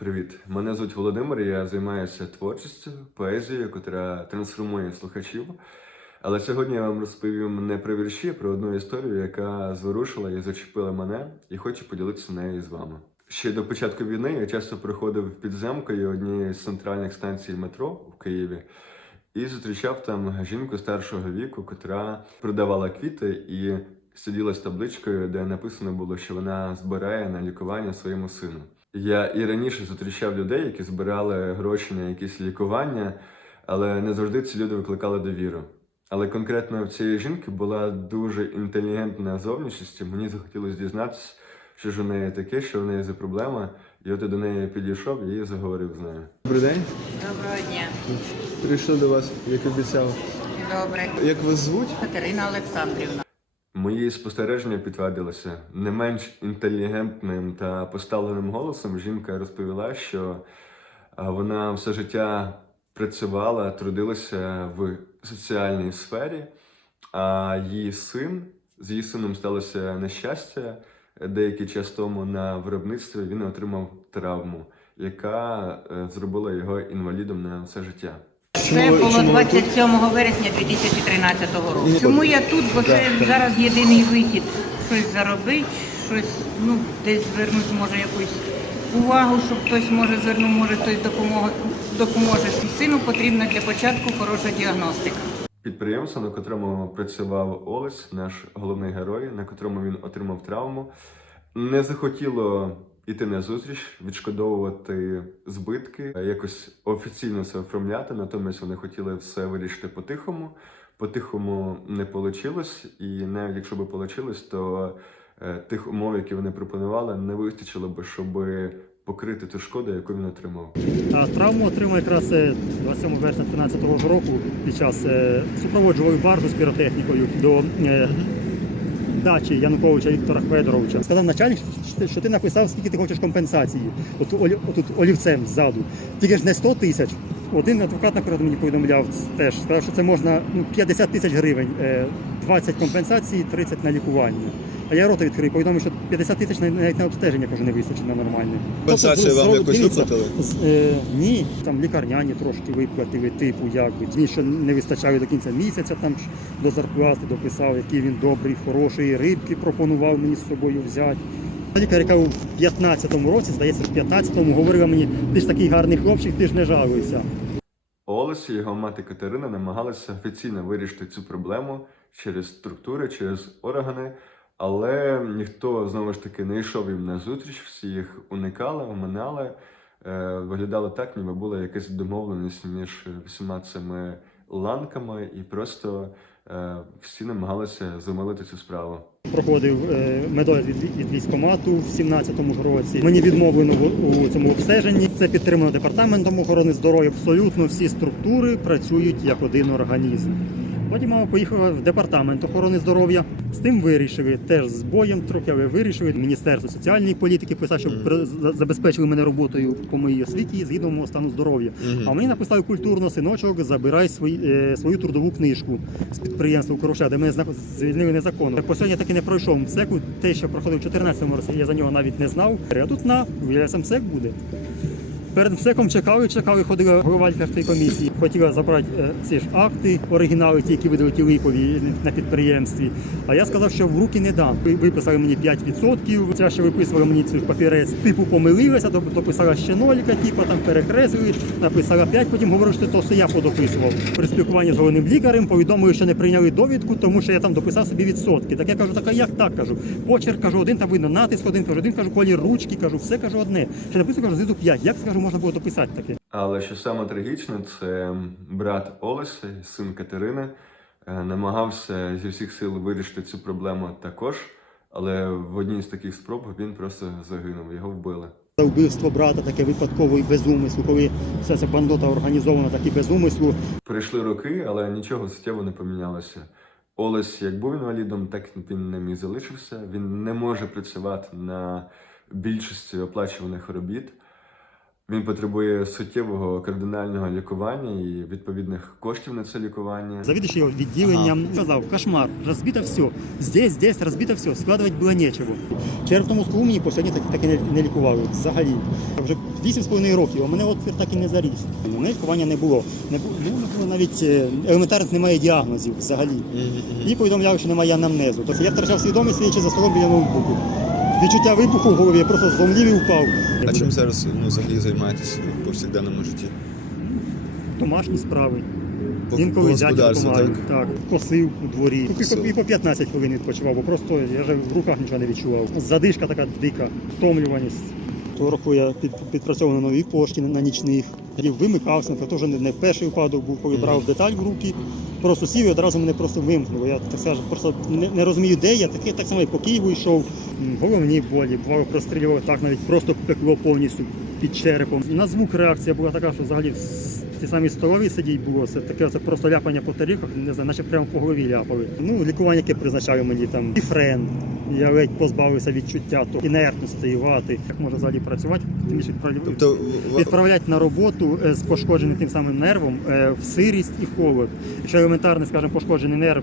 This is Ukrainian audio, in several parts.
Привіт, мене звуть Володимир. Я займаюся творчістю, поезією, котра трансформує слухачів. Але сьогодні я вам розповім не про вірші, а про одну історію, яка зворушила і зачепила мене, і хочу поділитися нею з вами. Ще до початку війни я часто приходив підземкою однієї з центральних станцій метро в Києві і зустрічав там жінку старшого віку, котра продавала квіти і сиділа з табличкою, де написано було, що вона збирає на лікування своєму сину. Я і раніше зустрічав людей, які збирали гроші на якісь лікування, але не завжди ці люди викликали довіру. Але конкретно в цієї жінки була дуже інтелігентна зовнішність. і Мені захотілося дізнатися, що ж у неї таке, що в неї за проблема. І от я до неї підійшов і заговорив з нею. Добрий день. Доброго дня. Прийшов до вас, як обіцяв. Добре. Як вас звуть? Катерина Олександрівна. Мої спостереження підтвердилися. Не менш інтелігентним та поставленим голосом жінка розповіла, що вона все життя працювала, трудилася в соціальній сфері, а її син з її сином сталося нещастя. Деякий час тому на виробництві він отримав травму, яка е, зробила його інвалідом на все життя. Це було чому ви тут? 27 вересня 2013 року. Ні. Чому я тут? Бо це Так, так. зараз єдиний вихід. Щось заробити, щось, ну, десь звернути може якусь увагу, щоб хтось може звернув, може хтось допоможе. допоможе. Сину потрібна для початку хороша діагностика. Підприємство, на котрому працював Олесь, наш головний герой, на котрому він отримав травму, не захотіло йти на зустріч, відшкодовувати збитки, якось офіційно це оформляти. Натомість вони хотіли все вирішити по-тихому. По-тихому не вийшло, і навіть якщо б вийшло, то е, тих умов, які вони пропонували, не вистачило б, щоб покрити ту шкоду, яку він отримав. Травму отримав якраз е, 27 вересня 2013 року під час е, супроводжував баржу з піротехнікою до е, дачі Януковича Віктора Федоровича. Сказав начальник, що ти- написав, скільки ти хочеш компенсації. От отут олівцем ззаду. Тільки ж не 100 тисяч. Один адвокат наприклад, мені повідомляв теж, сказав, що це можна ну, 50 тисяч гривень, е, 20 компенсацій, 30 на лікування. А я рота відкрив, повідомив, що 50 тисяч навіть на обстеження кажу, не вистачить на нормальне. Компенсацію Тобто, вам якось виплатили? е, ні, там лікарняні трошки виплатили, типу, якби. Ті, що не вистачає до кінця місяця, там до зарплати дописав, який він добрий, хороший, рибки пропонував мені з собою взяти. Лікар, яка у 15-му році, здається, в 15-му говорила мені, ти ж такий гарний хлопчик, ти ж не жалуйся. Олесь і його мати Катерина намагалися офіційно вирішити цю проблему через структури, через органи, але ніхто знову ж таки не йшов їм на зустріч, всі їх уникали, оминали. Е, Виглядало так, ніби була якась домовленість між всіма цими ланками, і просто е, всі намагалися замилити цю справу. Проходив е, медогляд від, військкомату в 17-му році. Мені відмовлено в- у цьому обстеженні. Це підтримано департаментом охорони здоров'я. Абсолютно всі структури працюють як один організм. Потім мама поїхала в департамент охорони здоров'я. З тим вирішили теж з боєм трохи, але вирішили Міністерство соціальної політики писати, щоб забезпечили мене роботою по моїй освіті згідно мого стану здоров'я. А мені написали культурно синочок, забирай свої, е, свою трудову книжку з підприємства Короша, де мене звільнили незаконно. По сьогодні таки не пройшов МСЕКу, те, що проходив у 14-му році, я за нього навіть не знав. А тут на виявляється, МСЕК буде. Перед МСЕКом чекали, чекали, ходила голова лікарської комісії. Хотіла забрати е, ці ж акти, оригінали, ті, які видали липові на підприємстві. А я сказав, що в руки не дам. Ви- Виписали мені 5%. Ця ще виписувала мені цю папірець. Типу помилилася, доп- дописала ще ноліка, типу там перекреслили, написала 5, потім говорю, що то все я подописував. При спілкуванні з головним лікарем повідомили, що не прийняли довідку, тому що я там дописав собі відсотки. Так я кажу, так а як так кажу? Почерк кажу, один там видно натиск, один кажу, один кажу, колір ручки, кажу, все кажу одне. Ще написано, кажу, знизу 5. Як скажу, можна було дописати таке? Але що саме трагічне, це брат Олеся, син Катерини, е, намагався зі всіх сил вирішити цю проблему також. Але в одній з таких спроб він просто загинув, його вбили. За вбивство брата таке випадково і без умислу, коли вся ця бандота організована так і без умислу. Прийшли роки, але нічого суттєво не помінялося. Олесь, як був інвалідом, так він ним і залишився. Він не може працювати на більшості оплачуваних робіт. Він потребує суттєвого кардинального лікування і відповідних коштів на це лікування. Завідуючий його відділенням сказав, кошмар, розбито все. Здесь, здесь розбито все, складувати було нічого. Черепно-мозкову мені по сьогодні так, так і не, лікували взагалі. Вже 8,5 років, а мене отвір так і не заріс. У мене лікування не було. Не було, не було навіть е, елементарних немає діагнозів взагалі. І повідомляли, що немає анамнезу. Тобто я втрачав свідомість, сидячи за столом біля ноутбуку. Відчуття вибуху в голові, я просто зомлів і впав. А чим зараз ну, взагалі займаєтесь в повсякденному житті? Домашні справи. По, Інколи по господарству, допомагаю. так? Так. косив у дворі. І по, і по 15 хвилин відпочивав, бо просто я вже в руках нічого не відчував. Задишка така дика, втомлюваність. Того року я під, підпрацьовував на новій пошті, на, на нічних. Я вимикався, це теж не, не перший випадок був, коли брав деталь в руки. Просто сів і одразу мене просто вимкнуло. Я так скажу, просто не, не розумію, де я. Таке так само і по Києву йшов. Головні болі, бувало прострілював так, навіть просто пекло повністю під черепом. На звук реакція була така, що взагалі в ті самі столові сидіть було. Це таке це просто ляпання по тарілках, не знаю, наче прямо по голові ляпали. Ну, лікування, яке призначали мені там іфрен. Я ледь позбавився відчуття то інертності, вати. Як можна взагалі працювати, тим більше відправляти- Тобто відправляти на роботу е, з пошкодженим тим самим нервом е, в сирість і холод. Якщо елементарний, скажімо, пошкоджений нерв,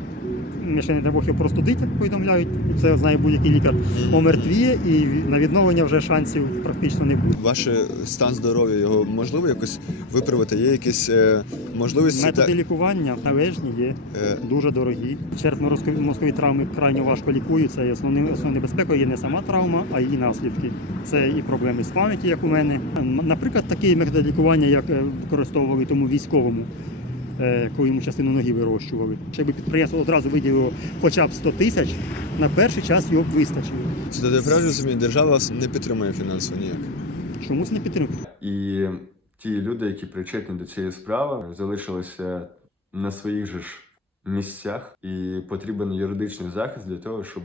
ще не дай Бог його простудить, як повідомляють, це знає будь-який лікар, омертвіє і на відновлення вже шансів практично не буде. ваш стан здоров'я його можливо якось виправити? Є якісь е, можливості? Методи та- лікування належні є, Е, дуже дорогі. Черепно-мозкові травми крайне важко лікуються. І основним основною безпекою є не сама травма, а її наслідки. Це і проблеми з пам'яті, як у мене. Наприклад, такий метод лікування, як е, використовували тому військовому. Е, Коли йому частину ноги вирощували. Якби підприємство одразу виділило хоча б 100 тисяч, на перший час його б вистачило. Це я правильно розумію, держава вас не підтримує фінансово ніяк. Чомусь не підтримує. І ті люди, які причетні до цієї справи, залишилися на своїх же ж місцях, і потрібен юридичний захист для того, щоб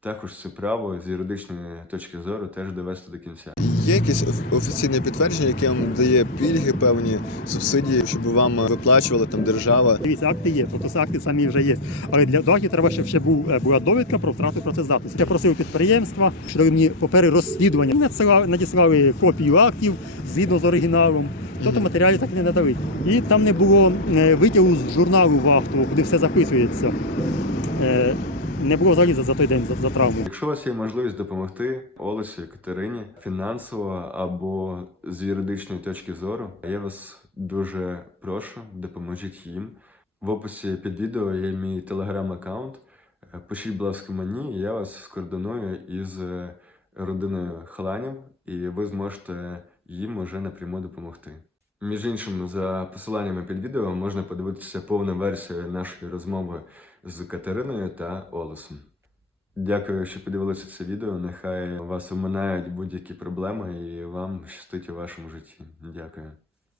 також це право з юридичної точки зору теж довести до кінця. Є якесь офіційне підтвердження, яке вам дає пільги, певні субсидії, щоб вам виплачувала там держава. Дивіться, акти є, тобто це акти самі вже є. Але для до треба, щоб ще був, е, була довідка про втрату працездатності. Я просив підприємства, що дали мені папери розслідування. Надсилали, надіслали копію актів згідно з оригіналом. Тобто матеріалів так і не надали. І там не було е, витягу з журналу вахтового, куди все записується. Не було взагалі за, за той день за, за травму. Якщо у вас є можливість допомогти Олесі Катерині фінансово або з юридичної точки зору, я вас дуже прошу, допоможіть їм. В описі під відео є мій телеграм-аккаунт. Пишіть, будь ласка, мені, я вас скоординую із е, родиною Халанів, і ви зможете їм уже напряму допомогти. Між іншим, за посиланнями під відео можна подивитися повну версію нашої розмови з Катериною та Олесом. Дякую, що подивилися це відео. Нехай вас оминають будь-які проблеми і вам щастить у вашому житті. Дякую.